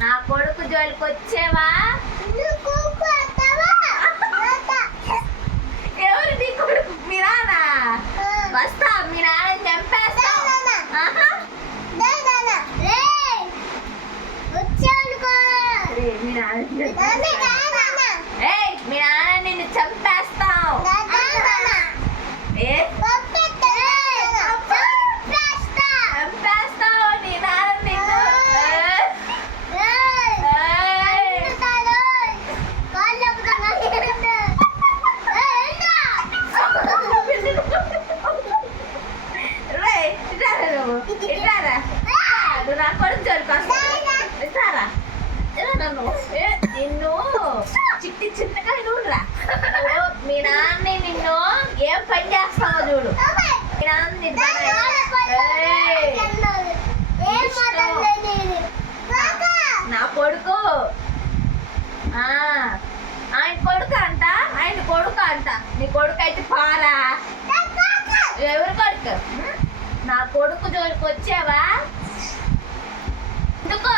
నా కొడుకు జోలికి వచ్చేవా? ఎవరు నీ కొడుకు? మీ నాన్న వస్తా, మీ నాన్న చంపేస్తా. మీ నాన్న నిన్ను చంపేస్తావు. చంపేస్తావు నీ నాన్న నిన్ను. నువ్వు నా కొడుకు జోలికి వస్తారా? నిన్ను చిట్టి చిన్నగా నువ్వురా. మీ నాన్న నిన్ను ఏం పని చేస్తావో చూడు. మీ నాన్న నా కొడుకు ఆయన కొడుకు అంట. నీ కొడుకు అయితే పారా. ఎవరి కొడుకు? నా కొడుకు జోలికి వచ్చావా? ఎందుకు?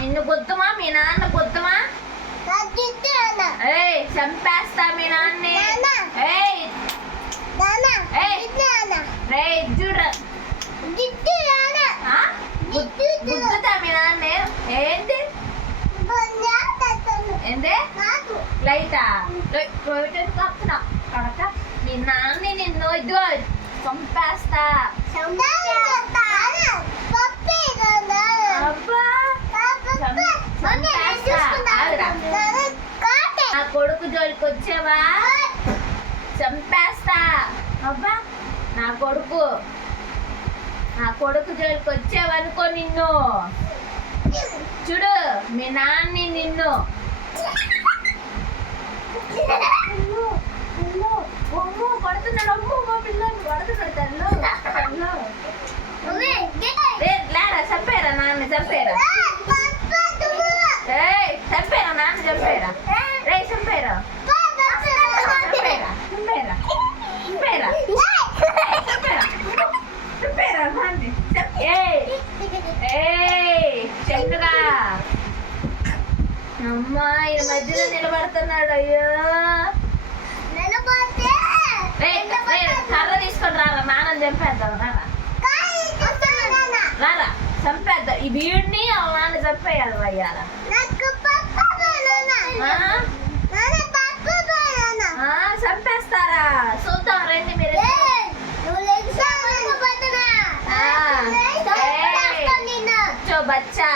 నిన్ను గుర్తుమా? మీ నాన్న గుర్తుమా? చంపేస్తా మీ నాన్న. చూడరా గుర్తుతా మీ నాన్న. ఏంటి లైటా కడక? మీ నాన్న నిన్ను ఇదిగో చంపేస్తా. నా కొడుకు జోలికి వచ్చావా? చంపేస్తా. అబ్బా నా కొడుకు జోలికి వచ్చావనుకో నిన్ను చూడు. మీ నాన్న నిన్ను కొడుతున్నాడు. అమ్మో పిల్లలు కొడుతున్నాడు. లేరా చంపేరా నాన్న? చంపేరా నాన్న? చంపేరా చెండుగా. అమ్మా ఈ మధ్యలో నిలబడుతున్నాడు. అయ్యో కర్ర తీసుకొని రారా, నాన్న చంపేద్దాం. రారా చంపేద్దాం. ఈ వీడిని నాన్న చంపేయాలి. అయ్యాల చంపేస్తారా? చూద్దాం రండి మీరు. బచ్చా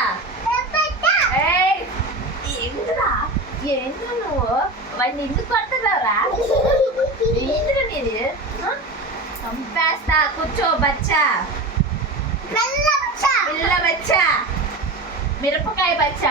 ఏంద్ర నువ్వు వాడిని ఎందుకు కొడుతున్నావురా? ఏంద్ర నీది? చంపేస్తా. కూర్చో బచ్చా. పిల్ల బచ్చా, మిరపకాయ బచ్చా.